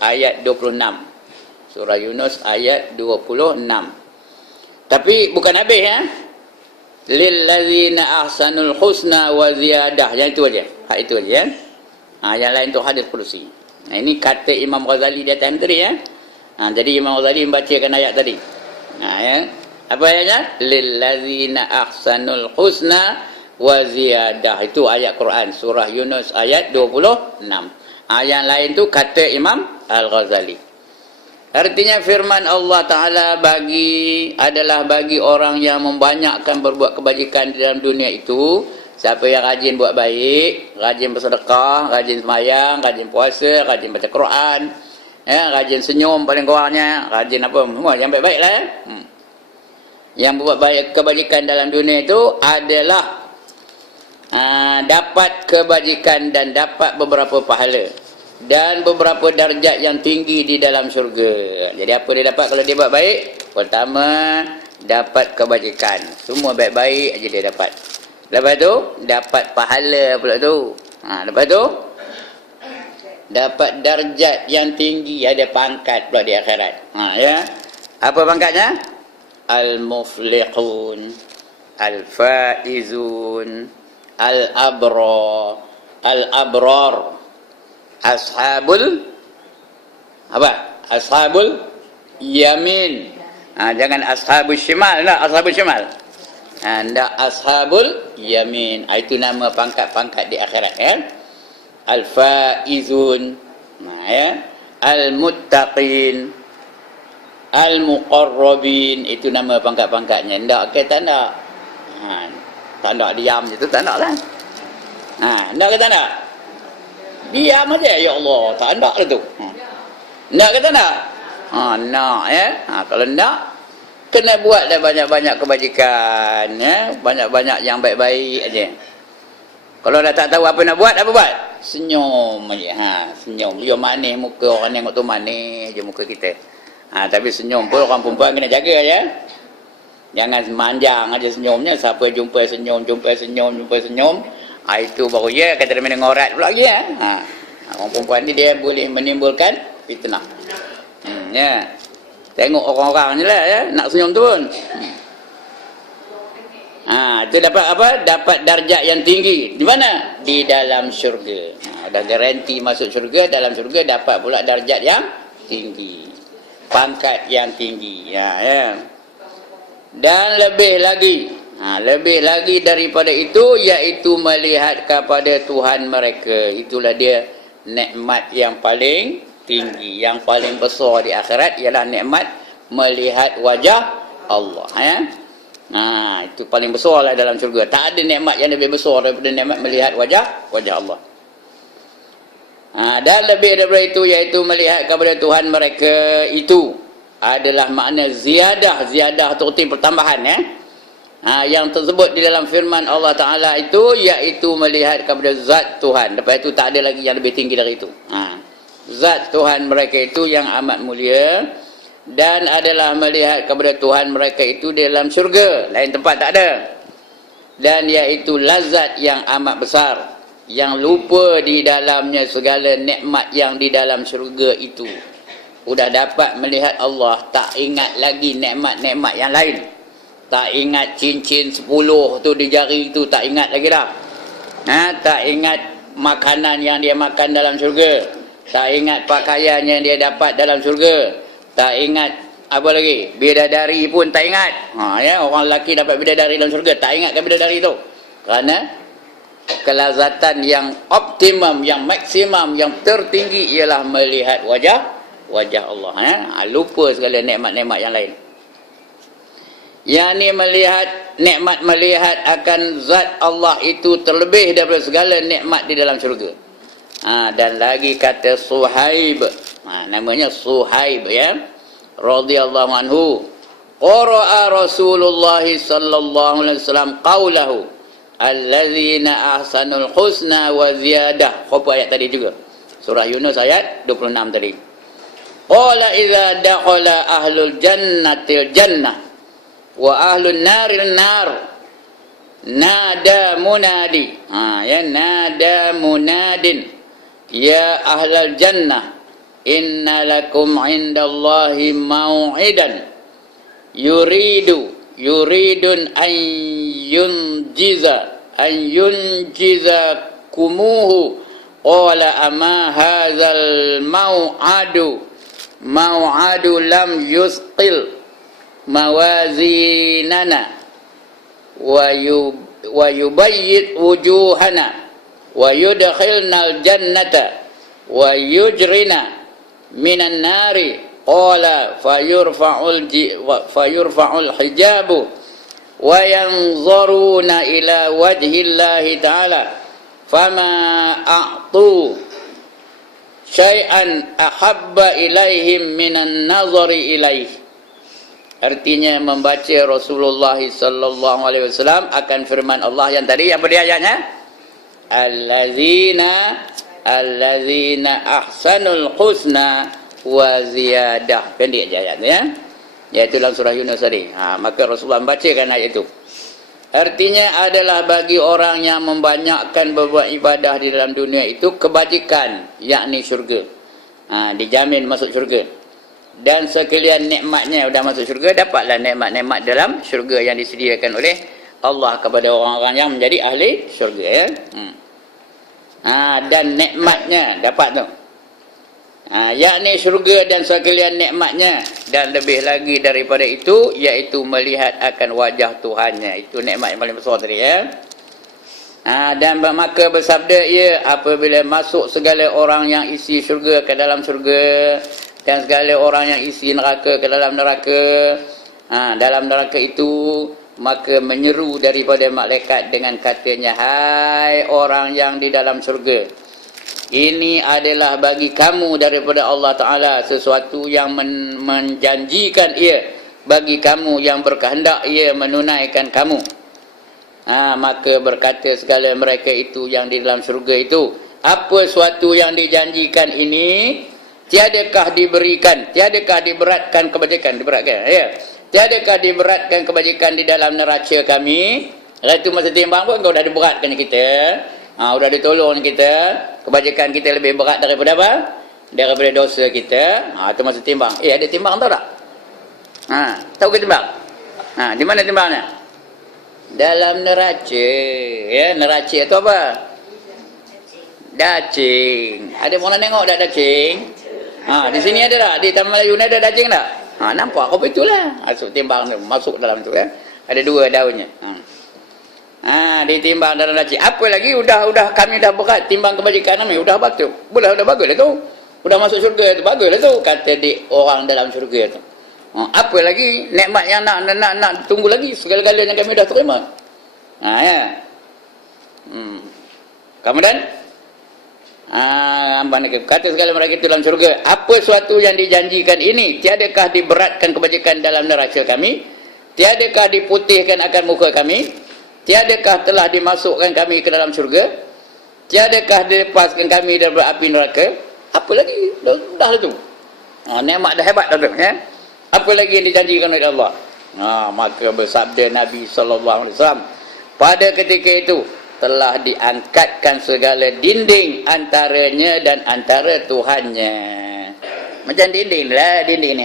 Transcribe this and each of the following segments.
ayat 26. Surah Yunus ayat 26. Tapi bukan habis ya. Lillazina ahsanul husna wa ziyadah. Yang itu aja. Hak itu aja ya. Yang lain tu hadis kursi. Ini kata Imam Ghazali di atas tadi ya. Jadi Imam Ghazali membacakan ayat tadi. Ya. Apa ayatnya? Lillazina ahsanul husna wa ziyadah. Itu ayat Quran surah Yunus ayat 26. Yang lain tu kata Imam Al-Ghazali. Artinya firman Allah Ta'ala adalah bagi orang yang membanyakkan berbuat kebajikan di dalam dunia itu. Siapa yang rajin buat baik, rajin bersedekah, rajin semayang, rajin puasa, rajin baca Quran, ya, rajin senyum paling kurangnya, rajin apa semua yang baik-baik lah ya. Yang buat baik kebajikan dalam dunia itu adalah dapat kebajikan dan dapat beberapa pahala dan beberapa darjat yang tinggi di dalam syurga. Jadi apa dia dapat kalau dia buat baik? Pertama, dapat kebajikan. Semua baik-baik aja dia dapat. Lepas tu, dapat pahala pula tu. Lepas tu, dapat darjat yang tinggi, ada pangkat pula di akhirat. Ya. Apa pangkatnya? Al-muflihun, al-faizun, al-abrar, ashabul yamin. Jangan ashabul shimal, tak ashabul shimal. Anda ashabul yamin. Itu nama pangkat-pangkat di akhirat ya. Al-faizun, ya. Al-muttaqin, al-muqarrabin. Itu nama pangkat-pangkatnya. Tak ke tak nak? Tak nak diam je tu, tak nak lah. Nak ke tak nak? Diam aja, ya Allah, tak nak lah tu. Nak ke tak nak? Nak ya. Kalau nak, kena buat dah banyak-banyak kebajikan ya, banyak-banyak yang baik-baik aja. Kalau dah tak tahu apa nak buat, apa buat? Senyum aja. Senyum. Dia manis muka orang tengok tu, manis je muka kita. Tapi senyum pun orang perempuan kena jaga ya. Jangan manjang aja senyumnya. Siapa jumpa senyum. Itu baru ya kata dia minum ngorat pula lagi ya. Orang perempuan ni dia boleh menimbulkan fitnah. Ya. Tengok orang-orang je lah ya, nak senyum tu pun. Itu dapat apa? Dapat darjat yang tinggi. Di mana? Di dalam syurga. Dah garanti masuk syurga, dalam syurga dapat pula darjat yang tinggi. Pangkat yang tinggi. Ya. Dan lebih lagi daripada itu, iaitu melihat kepada Tuhan mereka. Itulah dia nikmat yang paling tinggi, yang paling besar di akhirat, ialah nikmat melihat wajah Allah ya. Itu paling besar lah dalam syurga. Tak ada nikmat yang lebih besar daripada nikmat melihat wajah Allah. Dan lebih daripada itu, iaitu melihat kepada Tuhan mereka. Itu adalah makna ziyadah tu pertambahan ya. Yang tersebut di dalam firman Allah Ta'ala itu, iaitu melihat kepada zat Tuhan. Lepas itu tak ada lagi yang lebih tinggi dari itu. Zat Tuhan mereka itu yang amat mulia, dan adalah melihat kepada Tuhan mereka itu di dalam syurga. Lain tempat tak ada. Dan iaitu lazat yang amat besar, yang lupa di dalamnya segala nikmat yang di dalam syurga itu. Sudah dapat melihat Allah, tak ingat lagi nikmat-nikmat yang lain. Tak ingat cincin 10 tu di jari tu, tak ingat lagi dah. Tak ingat makanan yang dia makan dalam syurga. Tak ingat pakaian yang dia dapat dalam syurga. Tak ingat apa lagi? Bidadari pun tak ingat. Ya, orang lelaki dapat bidadari dalam syurga, tak ingat kan bidadari tu. Kerana kelazatan yang optimum, yang maksimum, yang tertinggi ialah melihat wajah Allah ya. Lupa segala nikmat-nikmat yang lain. Yang ni melihat akan zat Allah itu terlebih daripada segala nikmat di dalam syurga. Dan lagi kata Suhaib, namanya Suhaib ya, radhiyallahu anhu, qara'a Rasulullah sallallahu alaihi wasallam qaulahu allazina ahsanul husna wa ziyadah. Apa ayat tadi juga? Surah Yunus ayat 26 tadi. Qala idza dakhala ahlul jannatil jannah wa ahlun naril nar nada munadi. Ya, nada munadin ya ahlal jannah inna lakum indallahi mau'idan yuridun an yunjiza kumuhu qala ama hadzal mau'adu lam yusqil mawazinana wa yubayyit wujuhana wa yudkhilnal jannata wa yujrina minan nari qala fayurfa'ul hijabu wa yanzuruna ila wajhillahi ta'ala fama a'tu syai'an ahabba ilaihim minan nazari ilaihi. Artinya membaca Rasulullah sallallahu alaihi wasallam akan firman Allah yang tadi, apa dia ayatnya? Allazina ahsanul husna wa ziyadah. Pendek je ayatnya, iaitu dalam surah Yunus tadi. Maka Rasulullah membacakan ayat itu. Artinya adalah bagi orang yang membanyakkan berbuat ibadah di dalam dunia itu kebajikan, yakni syurga. Dijamin masuk syurga. Dan sekalian nikmatnya sudah masuk syurga, dapatlah nikmat-nikmat dalam syurga yang disediakan oleh Allah kepada orang-orang yang menjadi ahli syurga, ya. Dan nikmatnya dapat tu. Yakni syurga dan sekalian nikmatnya, dan lebih lagi daripada itu, iaitu melihat akan wajah Tuhannya. Itu nikmat yang paling besar tadi, ya. Dan maka bersabda ia, apabila masuk segala orang yang isi syurga ke dalam syurga, dan segala orang yang isi neraka ke dalam neraka, dalam neraka itu, maka menyeru daripada malaikat dengan katanya, hai orang yang di dalam syurga, ini adalah bagi kamu daripada Allah Ta'ala sesuatu yang menjanjikan ia bagi kamu yang berkehendak ia menunaikan kamu. Maka berkata segala mereka itu yang di dalam syurga itu, apa suatu yang dijanjikan ini tiadakah diberikan, tiadakah diberatkan kebajikan, tiadakah diberatkan kebajikan di dalam neraca kami. Itu masa timbang pun kau dah diberatkan kita, sudah ditolong kita, kebajikan kita lebih berat daripada apa? Daripada dosa kita. Itu masa timbang. Ada timbang tahu tak? Tahu ke timbang? Di mana timbangnya? Dalam neraca. Neraca itu apa? Dacing. Ada orang tengok tak dacing? Di sini ada tak? Di Taman Melayu ni ada dacing tak? Nampak apa itulah. Masuk timbang tu, masuk dalam tu, ya. Ada dua daunnya. Ditimbang dalam dacing. Apa lagi? Udah kami dah berat timbang kebajikan kami, udah bagus. Udah baguslah tu. Udah masuk syurga tu, baguslah tu, kata orang dalam syurga tu. Apa lagi nikmat yang nak tunggu lagi, segala-galanya kami dah terima. Ya. Kemudian kata segala mereka itu dalam syurga, apa suatu yang dijanjikan ini, tiadakah diberatkan kebajikan dalam neraca kami, tiadakah diputihkan akan muka kami, tiadakah telah dimasukkan kami ke dalam syurga, tiadakah dilepaskan kami dari api neraka. Apa lagi? Dah tu. Nikmat dah hebat dah tu, ya. Apa lagi yang dijanjikan oleh Allah? Maka bersabda Nabi sallallahu alaihi wasallam, pada ketika itu telah diangkatkan segala dinding antaranya dan antara Tuhannya. Macam dinding lah, dinding ni.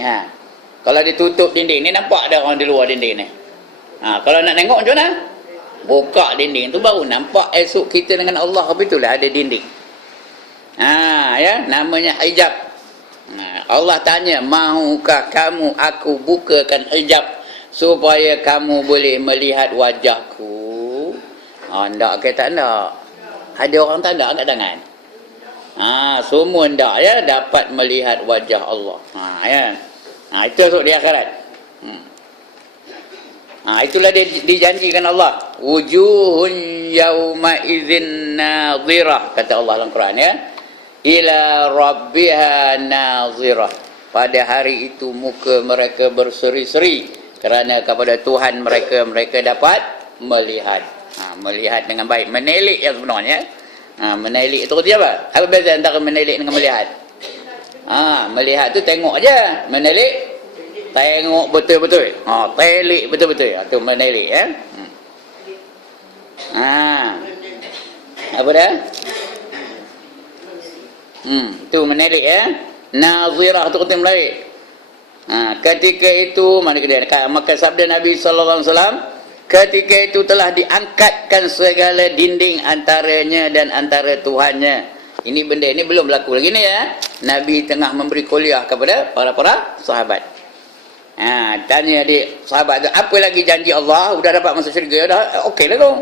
Kalau ditutup dinding ni, nampak ada orang di luar dinding ni. Kalau nak tengok macam mana? Buka dinding tu baru nampak esok kita dengan Allah. Begitulah ada dinding. Ya, namanya hijab. Allah tanya, maukah kamu aku bukakan hijab supaya kamu boleh melihat wajahku? Ndak ke tak ndak? Ada orang tak ndak kat tangan? Semua ndak, ya, dapat melihat wajah Allah. Ya. Itu esok di akhirat. Itulah dijanjikan Allah. Wujuhun yauma idzin nadhirah, kata Allah dalam Quran, ya. Ila rabbiha nazirah. Pada hari itu muka mereka berseri-seri kerana kepada Tuhan mereka dapat melihat. Melihat dengan baik, menelik yang sebenarnya. Menelik itu arti apa? Apa beza antara menelik dengan melihat? Melihat tu tengok aja, menelik tengok betul-betul. Telik betul-betul. Itu menelik, ya. Apa dah? Itu menelik, ya. nazirah tu kata melarik. Ketika itu maka sabda Nabi sallallahu alaihi wasallam, ketika itu telah diangkatkan segala dinding antaranya dan antara Tuhannya. Ini benda ini belum berlaku lagi ni ya. Nabi tengah memberi kuliah kepada para sahabat. Tanya dia sahabat tu, apa lagi janji Allah? Udah dapat masuk syurga dah? Okey lah tu.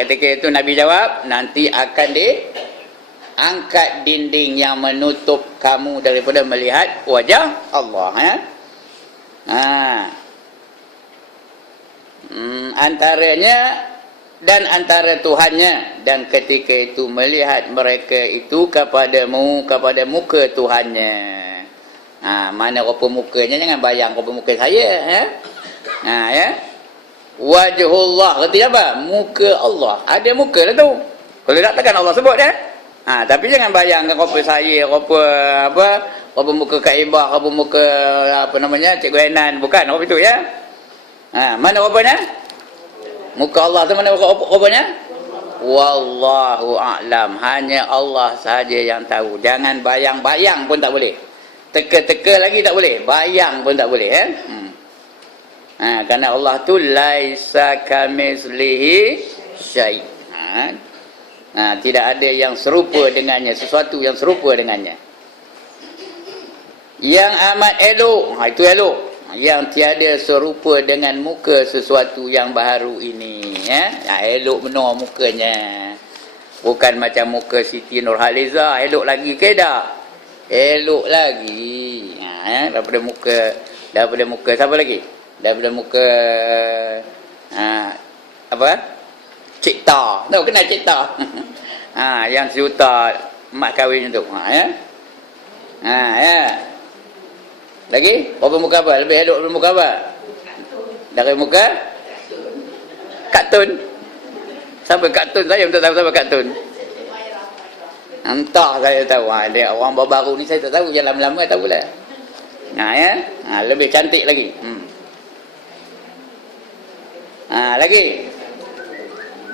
Ketika itu Nabi jawab, nanti akan diangkat dinding yang menutup kamu daripada melihat wajah Allah. Antaranya dan antara Tuhannya, dan ketika itu melihat mereka itu kepada muka Tuhannya. Mana rupa mukanya, jangan bayang rupa muka saya. Ya. Wajhullah, kerti apa? Muka Allah. Ada muka lah tu. Kalau tak takkan Allah sebut tapi jangan bayangkan rupa saya, rupa muka Kak Ibah, rupa muka Cikgu Enan, bukan rupa itu ya. Mana rupanya? Muka Allah tu mana rupanya? Wallahu a'lam. Hanya Allah sahaja yang tahu. Jangan bayang-bayang pun tak boleh. Teka-teka lagi tak boleh. Bayang pun tak boleh. Kerana Allah tu laisa kamitslihi syai'. Tidak ada yang serupa dengannya, sesuatu yang serupa dengannya. Yang amat elok, itu elok. Yang tiada serupa dengan muka sesuatu yang baru ini. Elok benar mukanya. Bukan macam muka Siti Nurhaliza, elok lagi ke dah? Elok lagi. Daripada muka siapa lagi? Daripada muka Cik Ta. Tahu kenal Cik Ta? Yang sejuta mak kahwin tu. Lagi? Berapa muka apa? Lebih elok dari muka apa? Dari muka Kartun. Sampai Kartun, saya tak tahu sampai Kartun. Entah saya tahu. Dia orang baru ni saya tak tahu. Yang lama-lama tahu lah. Lebih cantik lagi. Lagi.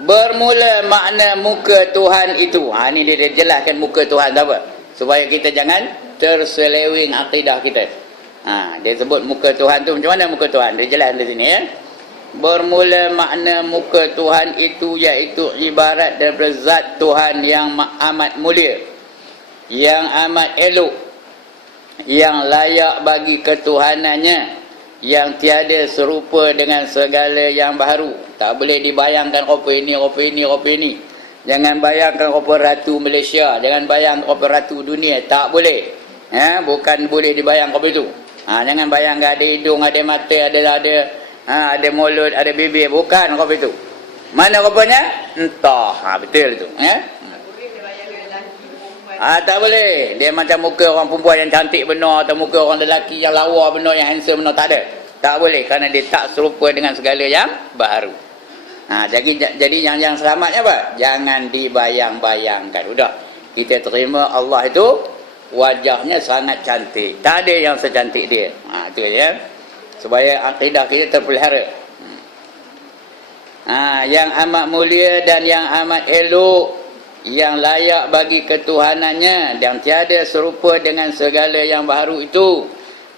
Bermula makna muka Tuhan itu. Ni dia jelaskan muka Tuhan tu apa. Supaya kita jangan terseleweng akidah kita. Dia sebut muka Tuhan tu macam mana muka Tuhan? Dia jelas di sini ya. Bermula makna muka Tuhan itu iaitu ibarat daripada zat Tuhan yang amat mulia, yang amat elok, yang layak bagi ketuhanannya, yang tiada serupa dengan segala yang baru. Tak boleh dibayangkan rupa ini. Jangan bayangkan rupa Ratu Malaysia, jangan bayang rupa Ratu Dunia, tak boleh. Bukan boleh dibayang rupa itu. Jangan bayangkan ada hidung, ada mata, ada mulut, ada bibir, bukan rupa itu. Mana rupanya? Entah. Betul itu. Tak boleh. Dia macam muka orang perempuan yang cantik benar, atau muka orang lelaki yang lawa benar, yang handsome benar, tak ada. Tak boleh, kerana dia tak serupa dengan segala yang baru. Jadi yang selamatnya apa? Jangan dibayang-bayangkan. Udah, kita terima Allah itu wajahnya sangat cantik. Tak ada yang secantik dia. Itu ya. Supaya akidah kita terpelihara. Yang amat mulia dan yang amat elok, yang layak bagi ketuhanannya, yang tiada serupa dengan segala yang baru itu,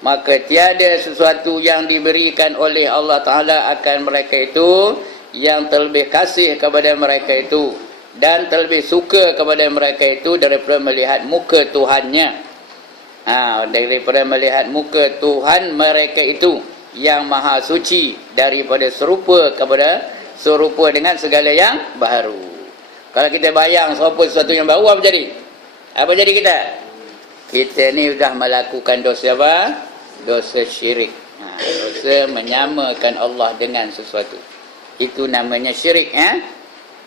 maka tiada sesuatu yang diberikan oleh Allah Ta'ala akan mereka itu yang terlebih kasih kepada mereka itu dan terlebih suka kepada mereka itu daripada melihat muka Tuhannya. Daripada melihat muka Tuhan mereka itu yang maha suci daripada serupa dengan segala yang baru. Kalau kita bayang sesuatu yang baru, apa jadi? Apa jadi kita? Kita ni sudah melakukan dosa apa? Dosa syirik. Dosa menyamakan Allah dengan sesuatu. Itu namanya syirik.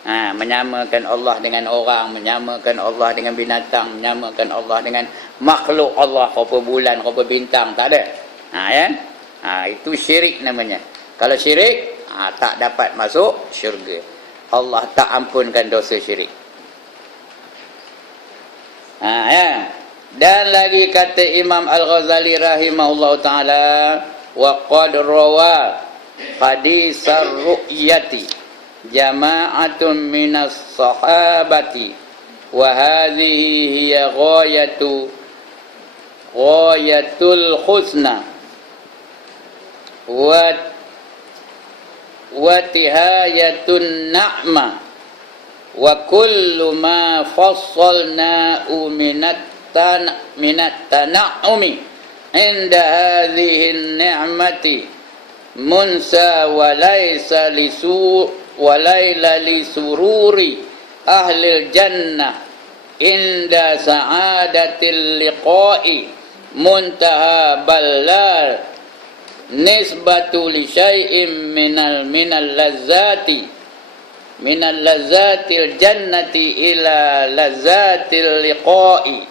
Menyamakan Allah dengan orang, menyamakan Allah dengan binatang, menyamakan Allah dengan makhluk Allah, rupa bulan, rupa bintang, tak ada. Itu syirik namanya. Kalau syirik, tak dapat masuk syurga. Allah tak ampunkan dosa syirik. Dan lagi kata Imam Al-Ghazali rahimahullah ta'ala, wa qad rawa hadisar ru'yati jama'atun minas sahabati wa hadhihi hiya ghayatu ghayatul husna wa tihayatun na'ma wa kullu ma fassalna'u minat tana'umi inda hadhihi ni'mati munsa wa laysa lisururi ahlil jannah inda sa'adatil liqa'i muntaha ballal nisbatu li syai'im minal lazzatil jannati ila lazzatil liqa'i.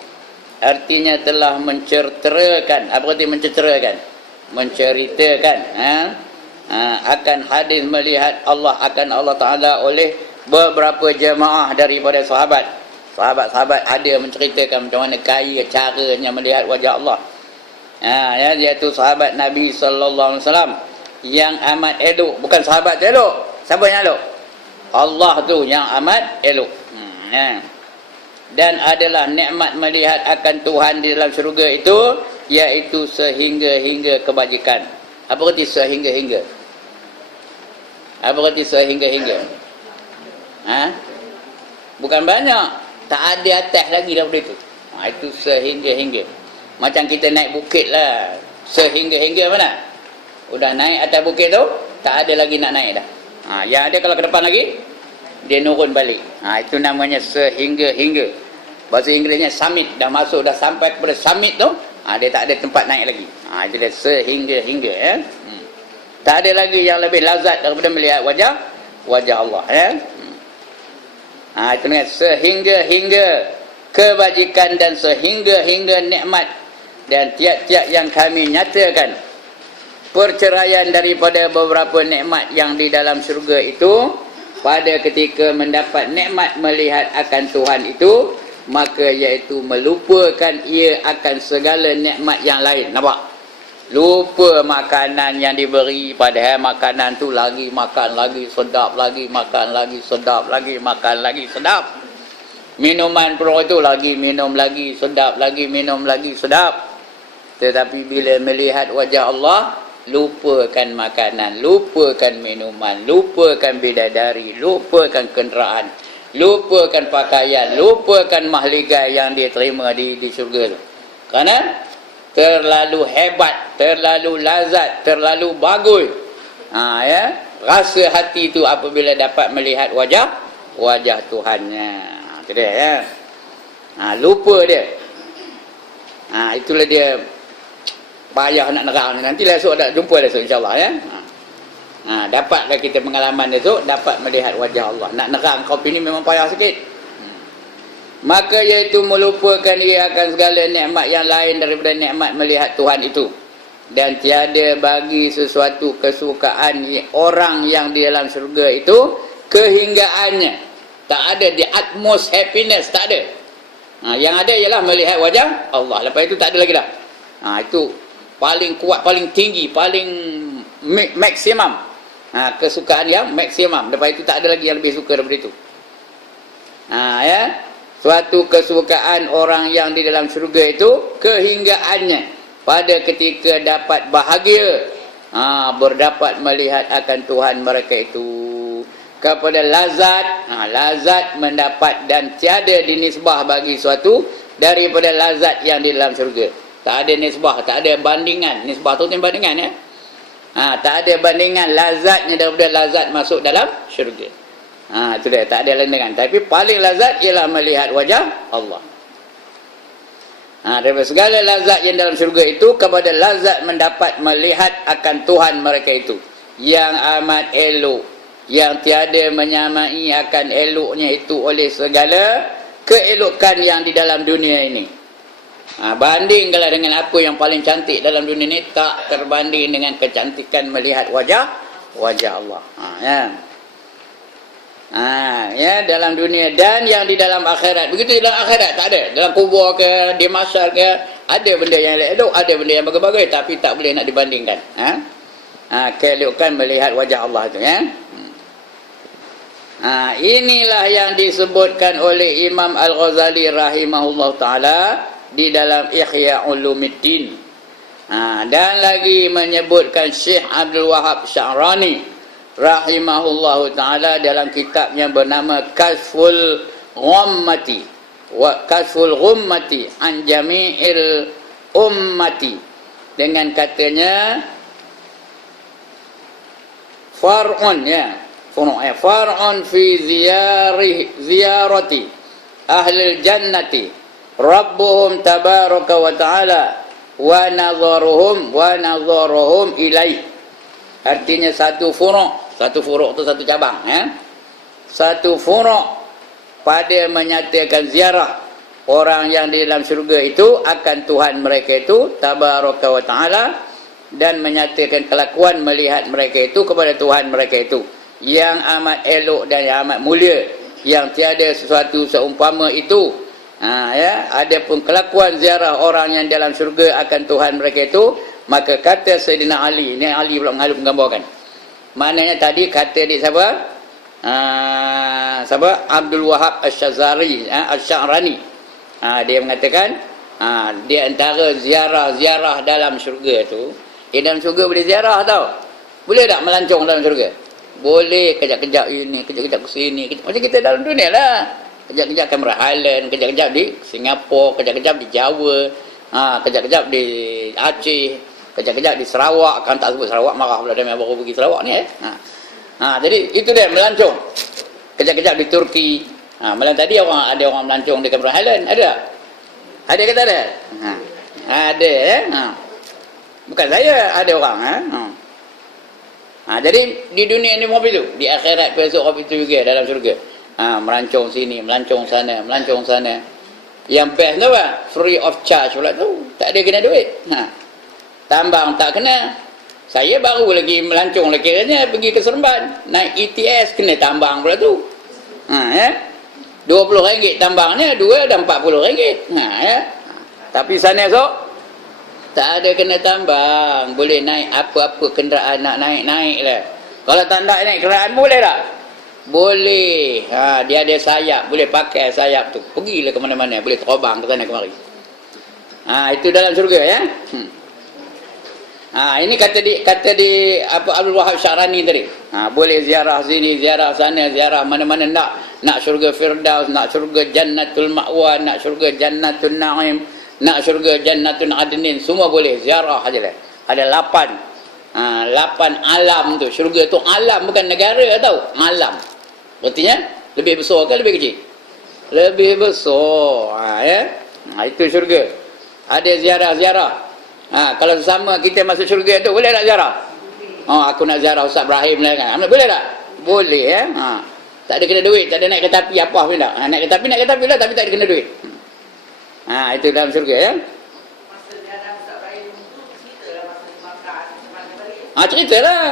Artinya telah menceritakan. Apa arti menceritakan? Menceritakan akan hadis melihat Allah akan Allah Ta'ala oleh beberapa jemaah daripada sahabat-sahabat ada menceritakan macam mana kaya caranya melihat wajah Allah. Iaitu sahabat Nabi sallallahu alaihi wasallam yang amat elok. Bukan sahabat tu elok. Siapa yang elok? Allah tu yang amat elok. Dan adalah nikmat melihat akan Tuhan di dalam syurga itu, iaitu sehingga-hingga kebajikan. Apa arti sehingga-hingga? Apa arti sehingga-hingga? Bukan banyak. Tak ada atas lagi daripada itu. Itu sehingga-hingga. Macam kita naik bukit lah. Sehingga-hingga mana? Udah naik atas bukit tu, tak ada lagi nak naik dah. Yang ada kalau ke depan lagi, dia nurun balik. Itu namanya sehingga-hingga. Bahasa Inggerisnya summit. Dah masuk, dah sampai kepada summit tu, dia tak ada tempat naik lagi. Itu dia sehingga-hingga. Tak ada lagi yang lebih lazat daripada melihat wajah Allah. Itu namanya sehingga-hingga kebajikan dan sehingga-hingga nikmat. Dan tiap-tiap yang kami nyatakan perceraian daripada beberapa nikmat yang di dalam syurga itu, pada ketika mendapat nikmat melihat akan Tuhan itu, maka iaitu melupakan ia akan segala nikmat yang lain. Nampak? Lupa makanan yang diberi, padahal makanan tu lagi makan lagi sedap, lagi makan lagi sedap, lagi makan lagi sedap. Minuman pun itu lagi minum lagi sedap, lagi minum lagi sedap. Tetapi bila melihat wajah Allah, lupakan makanan, lupakan minuman, lupakan bidadari, lupakan kenderaan, lupakan pakaian, lupakan mahligai yang dia terima di syurga tu. Kerana terlalu hebat, terlalu lazat, terlalu bagus. Rasa hati itu apabila dapat melihat wajah Tuhannya. Itu dia, lupa dia. Itulah dia payah nak nerang. Nanti esok ada jumpa esok insya-Allah dapatlah kita pengalaman esok, dapat melihat wajah Allah. Nak nerang kopi ni memang payah sikit. Maka iaitu melupakan ia akan segala nikmat yang lain daripada nikmat melihat Tuhan itu. Dan tiada bagi sesuatu kesukaan orang yang di dalam syurga itu kehinggaannya. Tak ada the utmost happiness, tak ada. Yang ada ialah melihat wajah Allah. Lepas itu tak ada lagi dah. Itu paling kuat, paling tinggi, paling maksimum. Kesukaan yang maksimum. Lepas itu tak ada lagi yang lebih suka daripada itu. Suatu kesukaan orang yang di dalam syurga itu kehinggaannya pada ketika dapat bahagia, berdapat melihat akan Tuhan mereka itu. Kepada lazat, lazat mendapat dan tiada dinisbah bagi suatu daripada lazat yang di dalam syurga. Tak ada nisbah, tak ada bandingan. Nisbah tu bandingan ya. Tak ada bandingan lazatnya daripada lazat masuk dalam syurga. Itu dia, tak ada bandingan. Tapi paling lazat ialah melihat wajah Allah. Daripada segala lazat yang dalam syurga itu, kepada lazat mendapat melihat akan Tuhan mereka itu, yang amat elok, yang tiada menyamai akan eloknya itu oleh segala keelokan yang di dalam dunia ini. Bandingkanlah dengan apa yang paling cantik dalam dunia ini, tak terbanding dengan kecantikan melihat wajah Allah. Dalam dunia dan yang di dalam akhirat. Begitu dalam akhirat tak ada. Dalam kubur ke, di mahsyar ke, ada benda yang elok, ada benda yang bagus-bagus, tapi tak boleh nak dibandingkan. Keelokan melihat wajah Allah itu inilah yang disebutkan oleh Imam Al-Ghazali rahimahullah ta'ala di dalam Ihya Ulumuddin. Dan lagi menyebutkan Syekh Abdul Wahab Sya'rani rahimahullahu ta'ala dalam kitab yang bernama Kashful Ghummati an Jami'il Ummati, dengan katanya far'un fi ziyarati ahlil jannati rabbuhum tabaraka wa ta'ala wa nadharuhum ilaih. Artinya satu furu' tu satu cabang, satu furu' pada menyatakan ziarah orang yang di dalam syurga itu akan Tuhan mereka itu tabaraka wa ta'ala, dan menyatakan kelakuan melihat mereka itu kepada Tuhan mereka itu yang amat elok dan yang amat mulia, yang tiada sesuatu seumpama itu. Adapun kelakuan ziarah orang yang dalam syurga akan Tuhan mereka itu, maka kata Sayyidina Ali, ini Ali pula menggambarkan. Maknanya tadi kata dia siapa? Abdul Wahab Asy-Sya'rani. Dia mengatakan di antara ziarah-ziarah dalam syurga tu, dalam syurga boleh ziarah tau. Boleh tak melancong dalam syurga? Boleh, kejap-kejap ini, kejap-kejap ke sini, macam kita dalam dunia lah. Kejap-kejap Cameron Highland, kejap-kejap di Singapura, kejap-kejap di Jawa, kejap-kejap di Aceh, kejap-kejap di Sarawak. Kan tak sebut Sarawak, marah pula dia baru pergi Sarawak ni. Jadi itu dia melancong. Kejap-kejap di Turki. Malam tadi ada orang melancong di Cameron Highland, ada tak? Ada ke tak ada? Ada. Bukan saya, ada orang. Jadi di dunia ni mobil tu, di akhirat besok mobil tu juga dalam syurga. Melancong sini, melancong sana, melancong sana. Yang best tu apa? Free of charge pula tu. Tak ada kena duit. Tambang tak kena. Saya baru lagi melancong lagi kiranya pergi ke Seremban, naik ETS kena tambang pula tu. RM20 tambangnya, 2 dah RM40. Tapi sana esok tak ada kena tambang, boleh naik apa-apa kenderaan nak naik lah. Kalau tak nak naik kenderaan boleh tak? Boleh. Dia ada sayap, boleh pakai sayap tu, pergilah ke mana-mana, boleh terbang ke sana kemari. Itu dalam syurga ya. Ini kata di Abdul Wahab Sya'rani tadi. Boleh ziarah sini, ziarah sana, ziarah mana-mana nak syurga Firdaus, nak syurga Jannatul Ma'wa, nak syurga Jannatul Na'im, nak syurga Jannatul Adnin, semua boleh ziarah ajalah. Ada 8 alam tu. Syurga tu alam, bukan negara tau, alam. Artinya lebih besar ke lebih kecil? Lebih besar. Itu syurga. Ada ziarah-ziarah. Kalau sama kita masuk syurga tu, boleh tak ziarah? Aku nak ziarah Ustaz Ibrahim lah kan. Boleh tak? Boleh tak ada kena duit, tak ada naik kereta api apa pun tak. Naik kereta api lah, tapi tak ada kena duit. Itu dalam syurga ya. Masa ziarah Ustaz Ibrahim tu, ceritalah masa di Makkah macam mana balik. Ceritalah.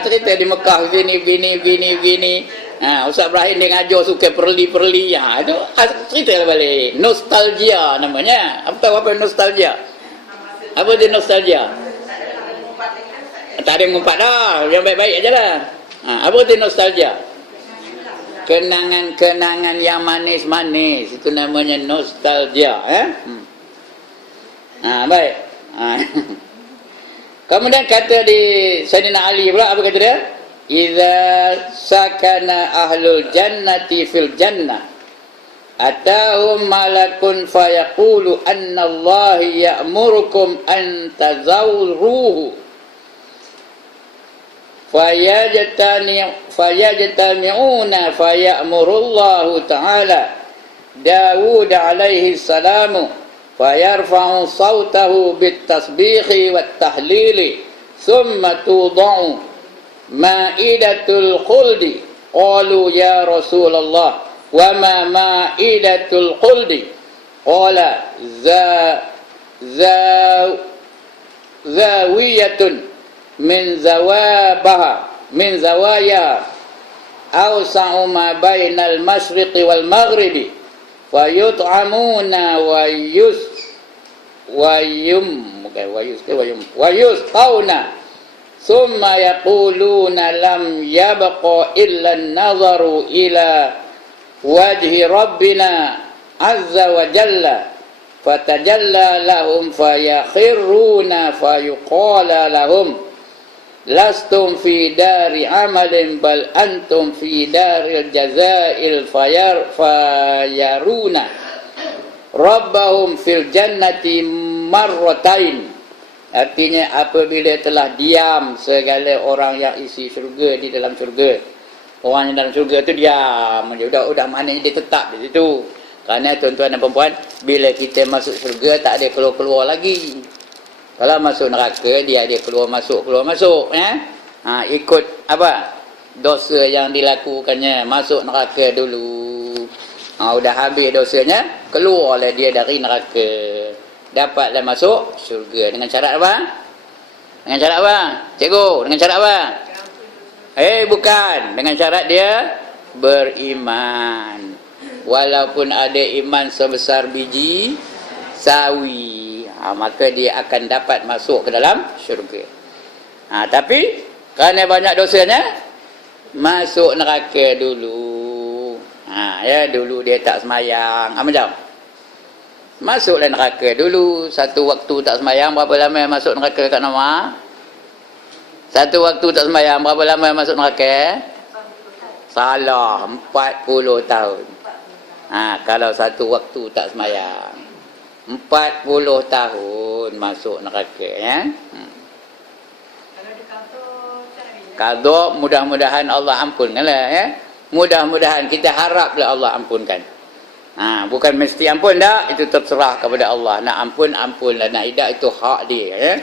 Cerita di Mekah gini. Ustaz Ibrahim dia ngajar suka perli-perli. Itu ceritalah balik. Nostalgia namanya. Apa tahu apa nostalgia? Apa dia nostalgia? Tak ada ngumpat dah. Yang baik-baik aja lah. Apa dia nostalgia? Kenangan-kenangan yang manis-manis. Itu namanya nostalgia. Baik. Kemudian kata di Sayyidina Ali pula, apa kata dia? Idza sakana ahlul jannati fil jannah atahum malakun fayaqulu anna Allah ya'murukum an tazawruhu fayajtami'una faya'murullahu ta'ala Dawud alaihi salamu fayarfa'u sawtahu bitasbihi wattahlili thumma tuda'u ma'idatul khuldi. Qalu ya Rasulullah wa ma ma'idatul khuldi? Qala zawiyatun min zawaya awsa'u ma bainal masyriqi wal maghribi fayut'amuna wa yusqawna thumma yaquluna lam yabqa illa an-nazaru ila wajhi rabbina azza wa jalla fatajalla lahum fayakhiruna fayuqala lahum lastum fi dari amalin bal antum fi daril jazail fayaruna rabbahum fil jannati marratain. Artinya apabila telah diam segala orang yang isi syurga di dalam syurga, orang yang dalam syurga tu diam je, udah maknanya dia tetap di situ. Kerana tuan-tuan dan perempuan, bila kita masuk syurga tak ada keluar-keluar lagi. Kalau masuk neraka, dia ada keluar masuk. Ikut apa? Dosa yang dilakukannya. Masuk neraka dulu. Udah habis dosanya, keluarlah dia dari neraka. Dapatlah masuk syurga. Dengan syarat apa? Dengan syarat apa? Cikgu, dengan syarat apa? Bukan. Dengan syarat dia beriman. Walaupun ada iman sebesar biji sawi, maka dia akan dapat masuk ke dalam syurga. Tapi kerana banyak dosanya, masuk neraka dulu. Dulu dia tak semayang. Macam masuklah neraka dulu. Satu waktu tak semayang, berapa lama masuk neraka kat nama? Satu waktu tak semayang, berapa lama masuk neraka? Salah, 40 tahun. Kalau satu waktu tak semayang, 40 tahun masuk neraka, ya. Qada, mudah-mudahan Allah ampunkanlah, ya. Mudah-mudahan, kita haraplah Allah ampunkan. Bukan mesti ampun dah, itu terserah kepada Allah. Nak ampun, ampunlah. Nak tidak, itu hak dia, ya.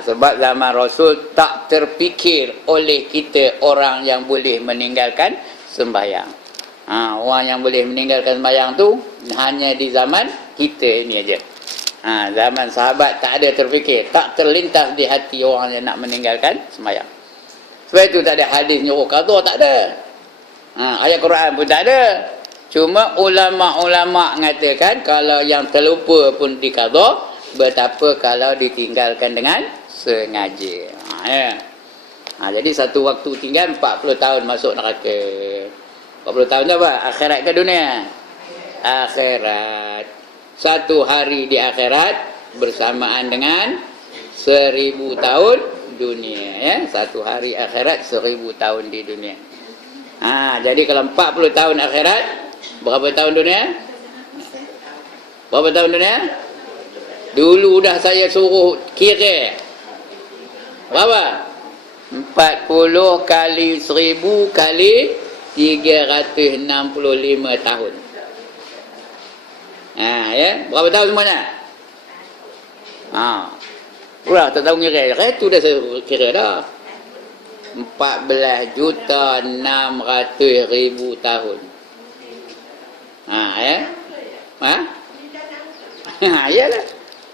Sebab zaman Rasul tak terfikir oleh kita orang yang boleh meninggalkan sembahyang. Orang yang boleh meninggalkan sembahyang tu hanya di zaman kita ini aja. Zaman sahabat tak ada terfikir, tak terlintas di hati orang yang nak meninggalkan sembahyang. Sebab itu tak ada hadis nyuruh qada, tak ada. Ayat Quran pun tak ada. Cuma ulama-ulama mengatakan kalau yang terlupa pun diqada, betapa kalau ditinggalkan dengan sengaja. Jadi satu waktu tinggal 40 tahun masuk neraka. 40 tahun tu apa? Akhirat ke dunia? Akhirat. Satu hari di akhirat bersamaan dengan 1000 tahun dunia, ya. Satu hari akhirat 1000 tahun di dunia. Jadi kalau 40 tahun akhirat, berapa tahun dunia? Berapa tahun dunia? Dulu dah saya suruh kira. Berapa? 40 kali 1000 kali 365 tahun. Ya, berapa tahun semuanya? Pula tak tahu kira. Itu dah saya kira dah. 14.600.000 tahun. Ya. Iyalah.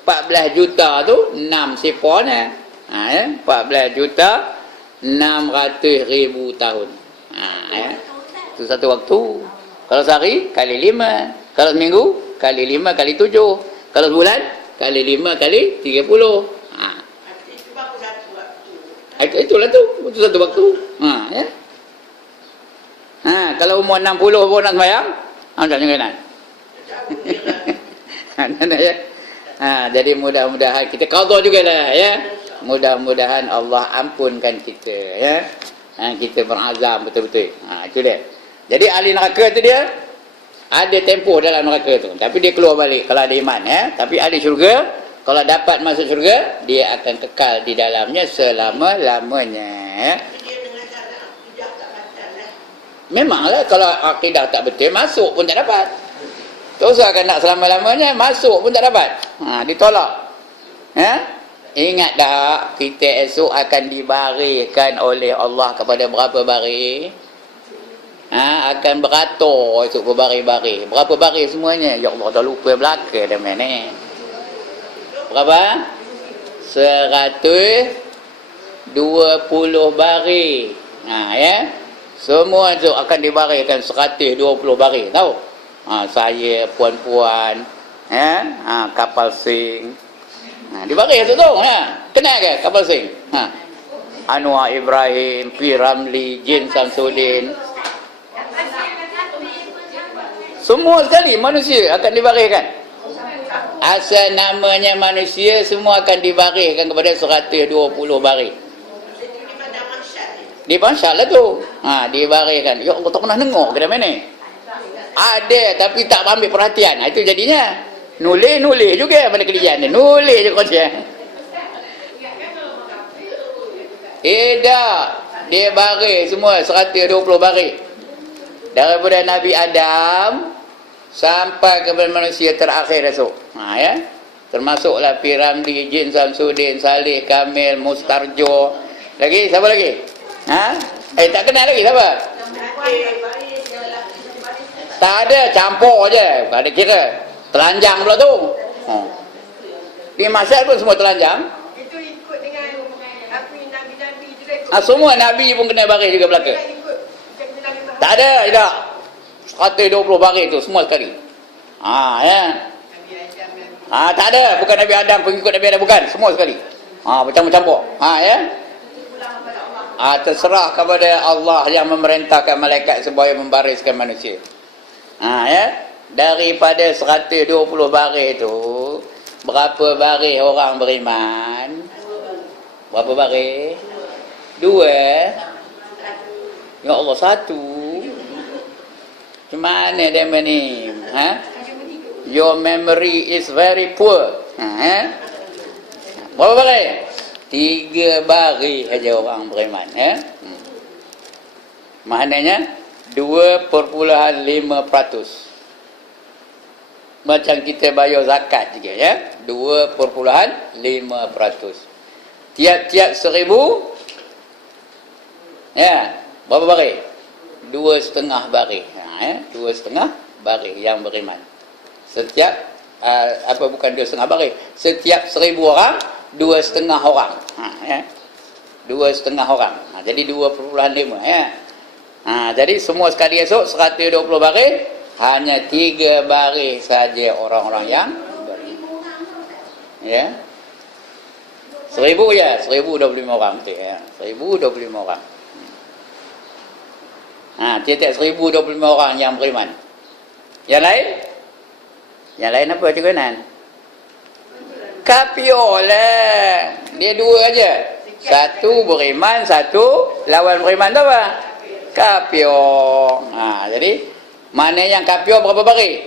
14 juta tu 6 sifarnya. 14.600.000 tahun. Ya. Itu satu waktu. Kalau sehari kali 5, kalau seminggu kali 5 kali 7, kalau sebulan kali 5 kali 30. Itulah tu, itu satu waktu. Ya. Kalau umur 60 pun nak sembahyang, macam mana? Ya. Jadi mudah-mudahan kita qada jugalah, ya. Mudah-mudahan Allah ampunkan kita, ya. Kita berazam betul-betul. Itu dia. Jadi ahli neraka tu dia ada tempoh dalam neraka tu, tapi dia keluar balik kalau ada iman, ya. Tapi ahli syurga, kalau dapat masuk syurga, dia akan kekal di dalamnya selama-lamanya, ya. Memanglah kalau akidah tak betul, masuk pun tak dapat. Terus akan nak selama-lamanya, masuk pun tak dapat. Ditolak. Ya? Ingat tak, kita esok akan dibaringkan oleh Allah kepada berapa baring? Akan beratur esok berbaring-baring. Berapa baring semuanya? Ya Allah, dah lupa belaka dah mana. Berapa? 120 baring. Ya. Semua tu akan dibaringkan 120 baring. Tahu? Saya, puan-puan, ya, kapal sing. Dibaring tu tu, ya. Kenal ke kapal sing? Anwar Ibrahim, P. Ramli, Jin Samsudin. Semua sekali manusia akan dibariskan. Asal namanya manusia, semua akan dibariskan kepada 120 baris. Di mahsyar lah tu. Dibariskan. Ya Allah, tak pernah dengar ke mana? Ada tapi tak ambil perhatian. Itu jadinya. Nulis juga pada kerjaan dia. Nulis je konsep. Tak. Dia baris semua 120 baris. Daripada Nabi Adam sampai kepada manusia terakhir esok. Ya. Termasuklah Piramli, Jin Samsudin, Salih, Kamil, Mustarjo. Lagi siapa lagi? Tak kenal lagi siapa? Tak ada, campur je. Ada kira. Telanjang pula tu. Di masyarakat pun semua telanjang. Itu ikut dengan apa nabi-nabi juga ikut. Semua Nabi pun kena baris juga belaka. Tak ada, tidak. 120 baris tu semua sekali. Ya. Tak ada, bukan Nabi Adam, pengikut Nabi Adam bukan, semua sekali. Bercampur-campur. Ya. Terserah kepada Allah yang memerintahkan malaikat supaya membariskan manusia. Ya. Daripada 120 baris tu, berapa baris orang beriman? Berapa baris? 2. Ya Allah, 1. Macam mana dia ni? Your memory is very poor. Berapa baris? 3 baris saja orang beriman. Maknanya 2.5%. Macam kita bayar zakat juga, ya. 2.5%. Tiap-tiap 1000, ya, berapa baris? 2,5 baris. 2,5 baris yang beriman. Setiap bukan 2,5 baris. Setiap 1000 orang, 2,5 orang. 2,5 orang. Jadi 2.5, ya. Jadi semua sekali esok 120 baris. Hanya 3 baris saja orang-orang yang beriman. Ya. 1000 ya, 1025 orang betul ya. 1025 orang. Tiap-tiap 1025 orang yang beriman. Yang lain? Yang lain apa cikgu Nan? Kapio lah. Dia 2 aja. 1 beriman, 1 lawan beriman tu apa? Kapio. Jadi mana yang kapio berapa baris?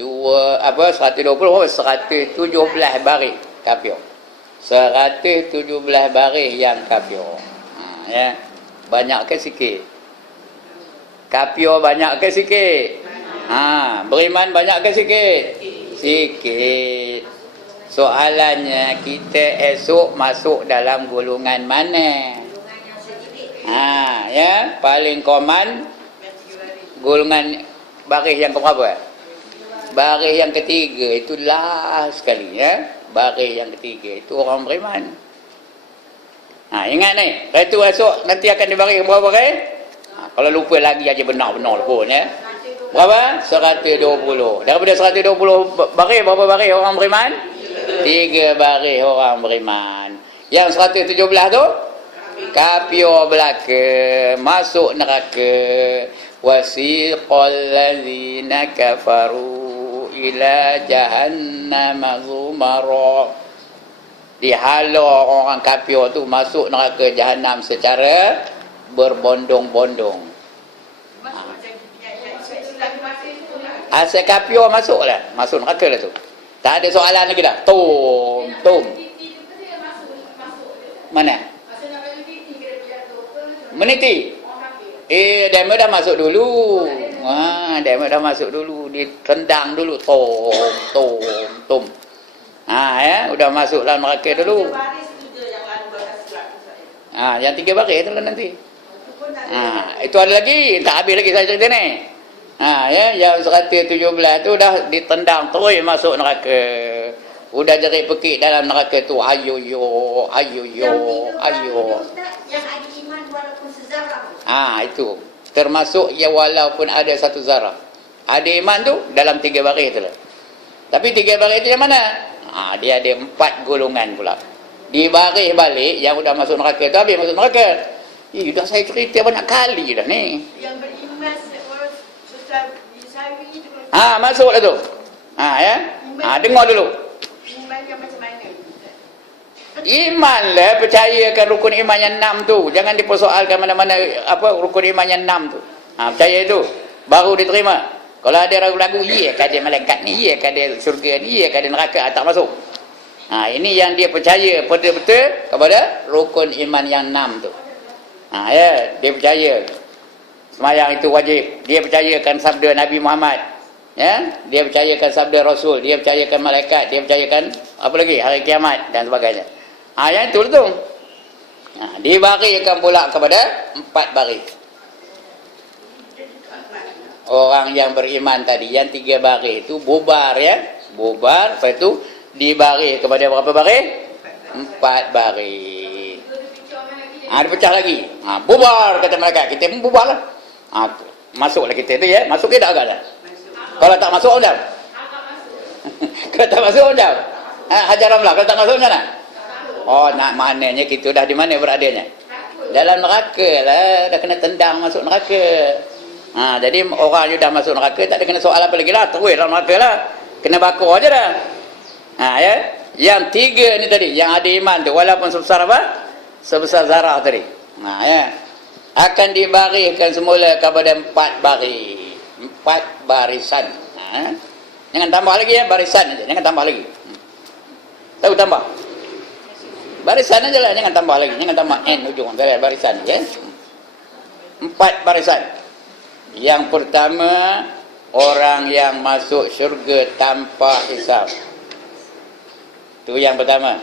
120 117 baris kapio. 117 baris yang kapio. Ya. Banyak ke sikit? Kapio banyak ke sikit? Beriman banyak ke sikit? Sikit. Soalannya, kita esok masuk dalam golongan mana? Ya, paling common golongan baris yang keberapa? Baris yang ketiga, itu last sekali, ya. Baris yang ketiga itu orang beriman. Ingat ni, itu esok nanti akan dibaris berapa baris? Kalau lupa lagi aja benar-benar pun, ya. Berapa? 120. Daripada 120 baris, berapa baris orang beriman? 3 baris orang beriman. Yang 117 tu kapio belaka, masuk neraka. Wasiqal ladzina kafaru ila jahannam zumara. Dihalau orang kafir tu masuk neraka jahanam secara berbondong-bondong. Asal kafir masuklah, masuk neraka lah tu. Tak ada soalan lagi dah. Tum. Mana? Meniti. Demo dah masuk dulu. Demo dah masuk dulu. Ditendang dulu. Tum. Ya, udah masuk dalam neraka dulu. Yang 3 baris tu lah nanti. Itu ada lagi. Tak habis lagi saya cerita ni. Ya, yang 117 tu dah ditendang terus masuk neraka. Udah jerit pekik dalam neraka tu. Ayo. Yang ada iman walaupun sezarah. Itu termasuk ya walaupun ada 1 zarah. Ada iman tu dalam 3 baris tu lah. Tapi 3 baris tu yang mana? Dia ada 4 golongan pula. Di baris balik yang udah masuk neraka tu habis masuk neraka. Dah saya cerita banyak kali dah ni. Yang beriman Ustaz, saya bagi itu. Masuklah tu. Ya. Dengar dulu. Iman yang macam mana? Iman lah, percayakan rukun iman yang 6 tu. Jangan dipersoalkan mana-mana rukun iman yang 6 tu. Percaya itu. Baru diterima. Kalau ada ragu-ragu, iya ke ada malaikat ni, iya ke ada syurga ni, iya ke ada neraka, tak masuk. Ini yang dia percaya betul-betul kepada rukun iman yang 6 tu. Ya, dia percaya sembahyang itu wajib. Dia percayakan sabda Nabi Muhammad. Ya, dia percayakan sabda Rasul, dia percayakan malaikat, dia percayakan apa lagi? Hari kiamat dan sebagainya. Yang itu tu. Dibarikan pula kepada 4 baris. Orang yang beriman tadi, yang 3 baris itu bubar ya. Bubar, lepas itu dibaris kepada berapa baris? 4 baris. Dipecah lagi. Bubar kata mereka. Kita pun bubar lah. Masuklah kita tu ya. Masuk ke tak agak dah? Kalau tak masuk, undang. Kalau tak masuk, undang. Hajar ramlah. Kalau tak masuk, macam mana? Nak maknanya kita dah di mana beradanya? Dalam neraka lah. Dah kena tendang masuk neraka. Jadi orang yang dah masuk neraka tak ada kena soal apa lagi lah. Terus dalam neraka lah. Kena bakar je dah. Ya. Yang 3 ni tadi. Yang ada iman tu. Walaupun sebesar apa? Sebesar zarah tadi. Ya. Akan dibariskan semula kepada 4 baris. 4 barisan. Jangan tambah lagi ya. Barisan aja. Jangan tambah lagi. Tahu tambah? Barisan aja lah. Jangan tambah lagi. Jangan tambah N ujung. Barisan aja. 4 barisan. Yang pertama, orang yang masuk syurga tanpa hisab. Itu yang pertama.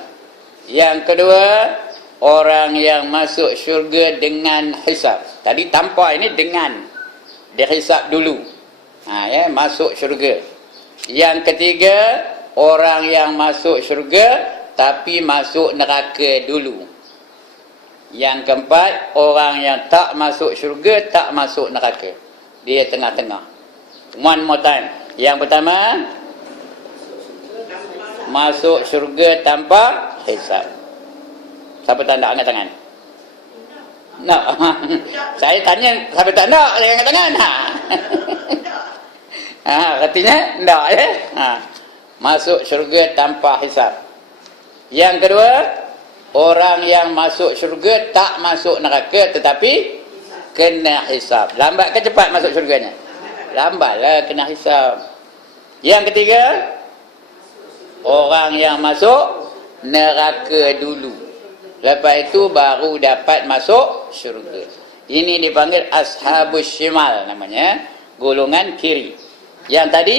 Yang kedua, orang yang masuk syurga dengan hisab. Tadi tanpa, ini dengan. Dihisab dulu. Ya, masuk syurga. Yang ketiga, orang yang masuk syurga tapi masuk neraka dulu. Yang keempat, orang yang tak masuk syurga, tak masuk neraka. Dia tengah-tengah. One more time. Yang pertama, masuk syurga tanpa hisab. Siapa tak nak angkat tangan? Nak. Saya tanya, siapa tak nak? Saya angkat tangan. Artinya, tak ya? Masuk syurga tanpa hisab. Yang kedua, orang yang masuk syurga tak masuk neraka tetapi kena hisab. Lambat ke cepat masuk syurganya? Lambatlah, kena hisab. Yang ketiga, orang yang masuk neraka dulu. Lepas itu baru dapat masuk syurga. Ini dipanggil ashabus shimal namanya, golongan kiri. Yang tadi,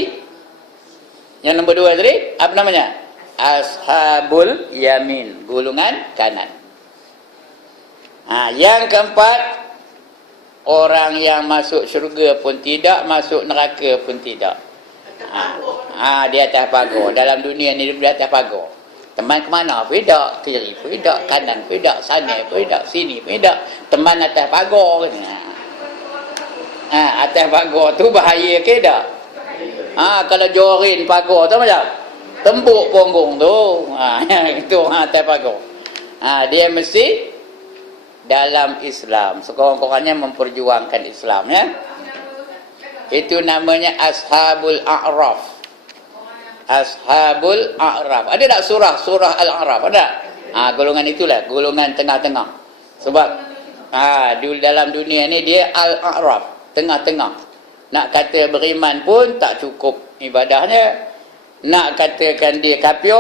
yang nombor 2 tadi, apa namanya? Ashabul yamin, golongan kanan. Yang keempat, orang yang masuk syurga pun tidak, masuk neraka pun tidak. Di atas pagar. Dalam dunia ni di atas pagar. Teman ke mana? Tidak. Kiri pun tidak. Kanan pun tidak. Sana pun tidak. Sini pun tidak. Teman atas pagar. Atas pagar tu bahaya ke tak? Kalau jorin pagar tu macam tembuk punggung tu. Itu orang atas pagar. Dia mesti dalam Islam. Sekurang-kurangnya memperjuangkan Islam ya. Itu namanya Ashabul A'raf. Ashabul A'raf. Ada tak surah Al-A'raf? Ada? Golongan itulah, golongan tengah-tengah. Sebab dalam dunia ni dia Al-A'raf, tengah-tengah. Nak kata beriman pun tak cukup ibadahnya. Nak katakan dia kafir,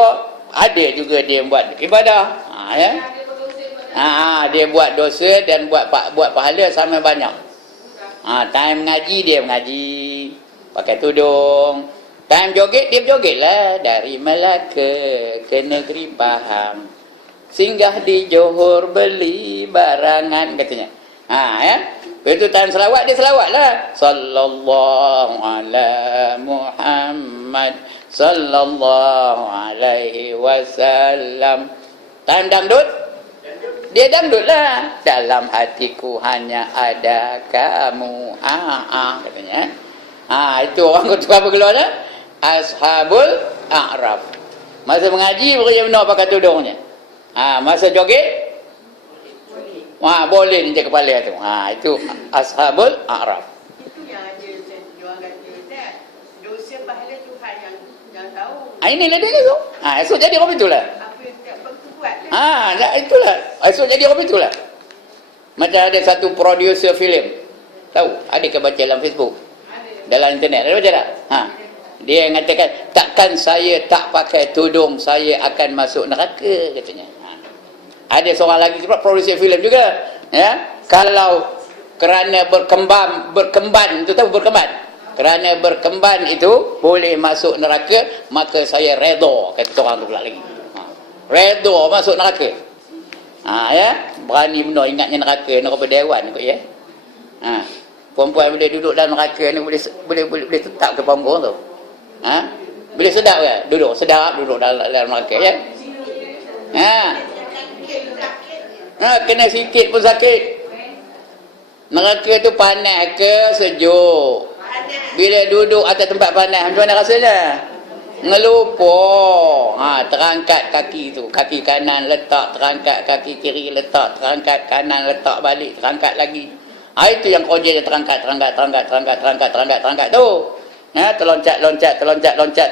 ada juga dia buat ibadah. Ya. Dia buat dosa dan buat pahala sama banyak. Time mengaji dia mengaji, pakai tudung. Time joget dia berjoget lah. Dari Melaka ke negeri Pahang, singgah di Johor beli barangan katanya. Ya. Itu time selawat dia selawat lah. Sallallahu ala Muhammad sallallahu alaihi wasallam. Time dangdut dia dangdut lah. Dalam hatiku hanya ada kamu. Katanya. Itu orang ketua bergelar dah. Ashabul A'raf. Masa mengaji boleh benar pakai tudungnya. Masa joget boleh ni kepala tu. Itu Ashabul A'raf. Itu yang ada jual kata Inilah dia tu. Esok jadi orang itulah. Apa yang tak begitu buat lah. Itulah. Esok jadi orang itulah. Macam ada satu producer filem. Tahu? Ada ke baca dalam Facebook? Dalam internet. Ada baca tak? Dia mengatakan, takkan saya tak pakai tudung, saya akan masuk neraka, katanya. Ada seorang lagi producer filem juga. Ya, kalau kerana berkemban, itu tahu berkemban? Kerana berkemban itu boleh masuk neraka, maka saya redha, kata orang tu pula lagi. Redha masuk neraka. Ya, berani benar ingatnya neraka dewan kot ya. Perempuan boleh duduk dalam neraka ni boleh tetap ke perempuan tu. Boleh sedap ke? Duduk dalam neraka ya. Kena sikit pun sakit. Neraka tu panas ke sejuk? Bila duduk atas tempat panas, macam mana rasanya? Ngelupa. Terangkat kaki tu, kaki kanan letak, terangkat kaki kiri letak, terangkat kanan letak balik, terangkat lagi. Itu yang kerja dia terangkat tu.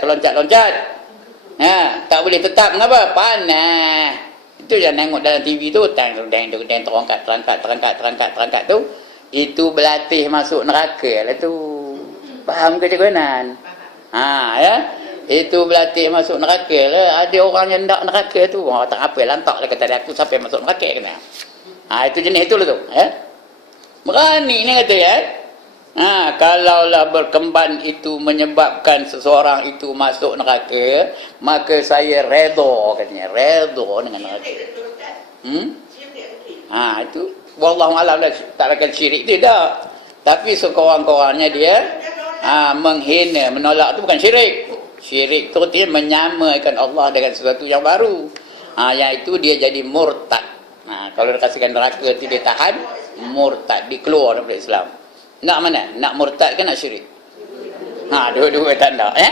Terloncat. Tak boleh tetap, mengapa? Panas. Itu yang tengok dalam TV tu, terangkat tu. Itu berlatih masuk neraka lah tu. Faham ke Cikgu Hanan? Ya. Itu berlatih masuk neraka lah. Ada orang yang nak neraka tu. Tak apa, lantak lah kata dia, aku sampai masuk neraka kena. Itu jenis tu lah tu. Berani ni kata ya. Kalaulah berkemban itu menyebabkan seseorang itu masuk neraka, maka saya redha, katanya. Redha dengan neraka. Itu wallahu alam lah, tak akan syirik tidak. Tapi sekurang-kurangnya dia menghina, menolak tu bukan syirik. Syirik tu dia menyamakan Allah dengan sesuatu yang baru. Yang itu dia jadi murtad. Kalau dikasihkan neraka tu dia tahan, murtad, dia keluar daripada Islam. Nak mana? Nak murtad ke nak syirik? Dua-dua tak nak ya.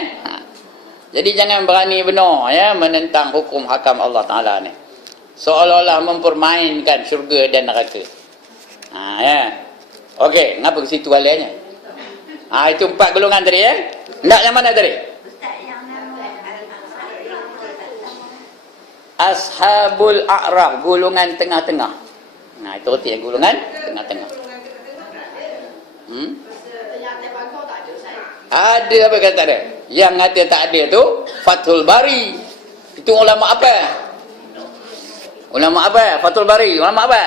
Jadi jangan berani benar ya menentang hukum hakam Allah Taala ni. Seolah-olah mempermainkan syurga dan neraka. Ya. Okey, ngapa ke situ alihnya? Itu 4 golongan tadi ya. Nak yang mana tadi? Ashabul A'raf, golongan tengah-tengah. Itu artinya golongan tengah-tengah. Ada apa kata tak ada? Yang kata tak ada tu Fathul Bari. Itu ulama apa? Ulama apa? Fathul Bari, ulama apa?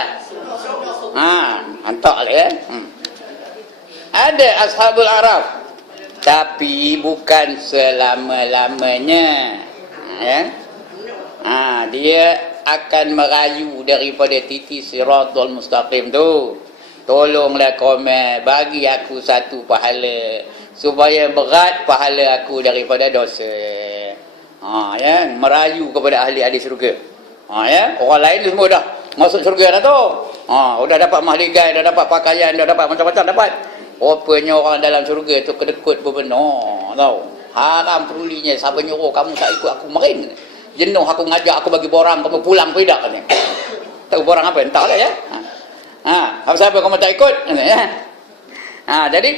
Hantar lah ya. Ada Ashabul A'raf, tapi bukan selama-lamanya. Ya. Dia akan merayu daripada titik Siratul Mustaqim tu. Tolonglah komen, bagi aku satu pahala supaya berat pahala aku daripada dosa. Ya, merayu kepada ahli-ahli syurga. Ya, orang lain tu semua dah masuk syurga dah tu. Dah dapat mahligai, dah dapat pakaian, dah dapat macam-macam dapat. Rupanya orang dalam syurga tu kedekut berbenar tau. Haram perulinya, siapa nyuruh kamu tak ikut aku marin. Jenuh aku ngajak, aku bagi borang, kamu pulang ke tidak katanya. Tahu borang apa? Entahlah ya. Apa-apa kamu tak ikut? Jadi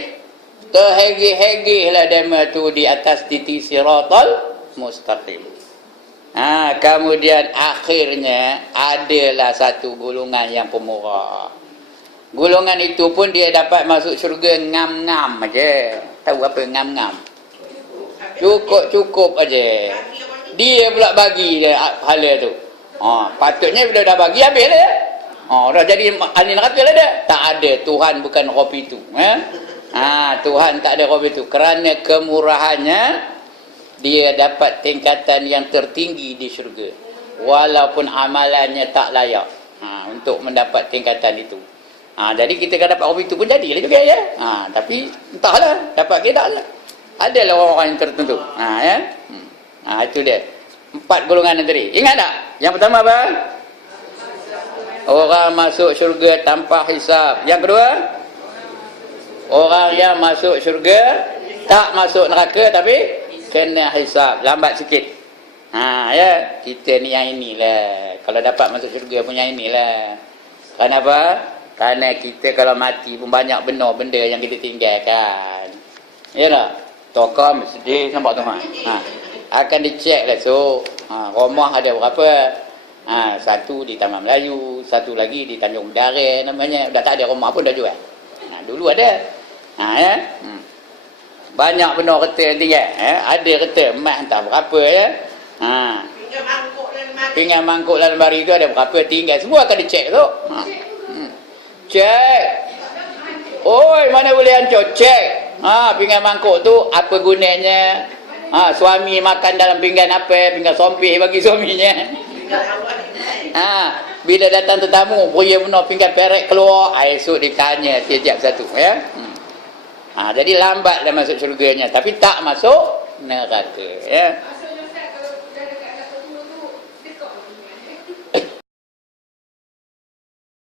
terhegih-hegihlah dema tu di atas titik Siratul Mustaqim. Kemudian akhirnya adalah satu golongan yang pemurah. Golongan itu pun dia dapat masuk syurga ngam-ngam aja. Tahu apa ngam-ngam? Cukup aja. Dia pula bagi dia pahala tu. Patutnya bila dah bagi habis lah ya. Dah jadi ahli neraka lah dia. Tak ada, Tuhan bukan rob itu. Tuhan tak ada rob itu. Kerana kemurahannya dia dapat tingkatan yang tertinggi di syurga. Walaupun amalannya tak layak untuk mendapat tingkatan itu. Jadi kita kan dapat rob itu pun jadilah juga ya. Tapi entahlah dapat ke tak lah. Adalah orang-orang yang tertentu. Ya. Itu dia. 4 golongan tadi. Ingat tak? Yang pertama apa? Orang masuk syurga tanpa hisab. Yang kedua, orang yang masuk syurga tak masuk neraka tapi kena hisab. Lambat sikit. Ya, kita ni yang inilah. Kalau dapat masuk syurga punya inilah. Kenapa? Kerana kita kalau mati pun banyak benda yang kita tinggalkan. Ya tak? Tokam sedih nampak tu. akan dicek lah. So rumah ada berapa? Satu di Taman Melayu, satu lagi di Tanjung Dare namanya. Dah tak ada rumah pun dah jual. Dulu ada. Banyak benar kereta yang tinggal. Ada kereta emas entah berapa ya. Pinggan mangkuk dalam lemari tu ada berapa tinggal. Semua akan dicek tu. Cek. Oi, mana boleh hancur? Cek. Pinggan mangkuk tu apa gunanya? Suami makan dalam pinggan apa? Pinggan sompih bagi suaminya. Bila datang tetamu, boleh benar pinggan perek keluar. Esok ditanya tiap-tiap satu ya. Jadi lambat dah masuk syurganya, tapi tak masuk neraka ya.